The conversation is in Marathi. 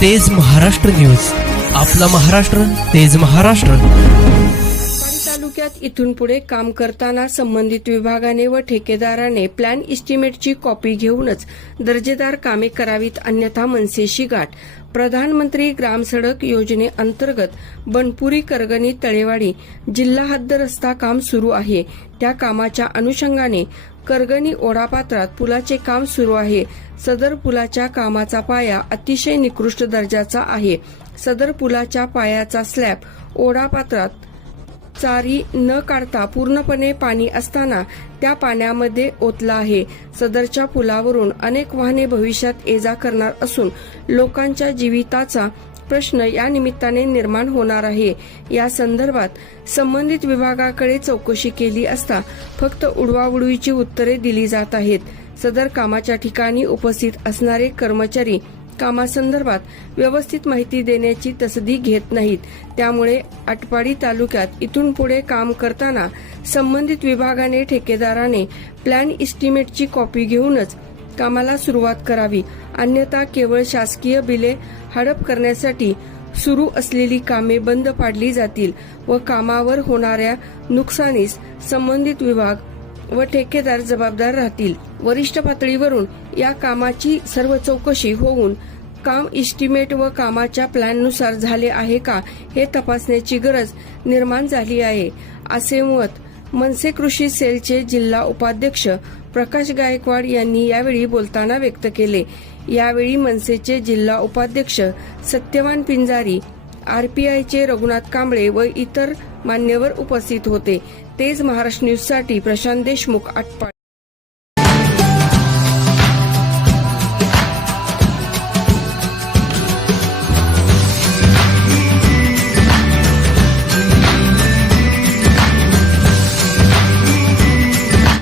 तेज महाराष्ट्र न्यूज. आपला महाराष्ट्र तेज महाराष्ट्र. तालुक्यात इथून पुढे काम करताना संबंधित विभागाने व ठेकेदाराने प्लॅन इस्टिमेटची कॉपी घेऊनच दर्जेदार कामे करावीत अन्यथा मनसेशी गाठ. प्रधानमंत्री ग्रामसडक योजनेअंतर्गत बनपुरी करगणी तळेवाडी जिल्हा हद्द रस्ता काम सुरू आहे. त्या कामाच्या अनुषंगाने करगणी ओढापात्रात पुलाचे काम सुरू आहे. सदर पुलाच्या कामाचा पाया अतिशय निकृष्ट दर्जाचा आहे. सदर पुलाच्या पायाचा स्लॅब ओढापात्रात चारी न काढता पूर्णपणे पाणी असताना त्या पाण्यामध्ये ओतला आहे. सदरच्या पुलावरून अनेक वाहने भविष्यात ये जा करणार असून लोकांच्या जीविताचा प्रश्न या निमित्ताने निर्माण होणार आहे. या संदर्भात संबंधित विभागाकडे चौकशी केली असता फक्त उडवाउडवीची उत्तरे दिली जात आहेत. सदर कामाच्या ठिकाणी उपस्थित असणारे कर्मचारी कामासंदर्भात व्यवस्थित माहिती देण्याची तसदी घेत नाहीत. त्यामुळे आटपाडी तालुक्यात इथून पुढे काम करताना संबंधित विभागाने ठेकेदाराने प्लॅन इस्टिमेटची कॉपी घेऊनच कामाला सुरुवात करावी. अन्यथा केवळ शासकीय बिले हडप करण्यासाठी सुरू असलेली कामे बंद पाडली जातील व कामावर होणाऱ्या नुकसानीस संबंधित विभाग व ठेकेदार जबाबदार राहतील. वरिष्ठ पातळीवरून या कामाची सर्व चौकशी होऊन काम इस्टिमेट व कामाच्या प्लॅननुसार झाले आहे का हे तपासण्याची गरज निर्माण झाली आहे. असे मत मनसे कृषी सेलचे जिल्हा उपाध्यक्ष प्रकाश गायकवाड यांनी यावेळी बोलताना व्यक्त केले. यावेळी मनसेचे जिल्हा उपाध्यक्ष सत्यवान पिंजारी आरपीआयचे रघुनाथ कांबळे व इतर मान्यवर उपस्थित होते. तेच महाराष्ट्र न्यूजसाठी प्रशांत देशमुख आटपाड.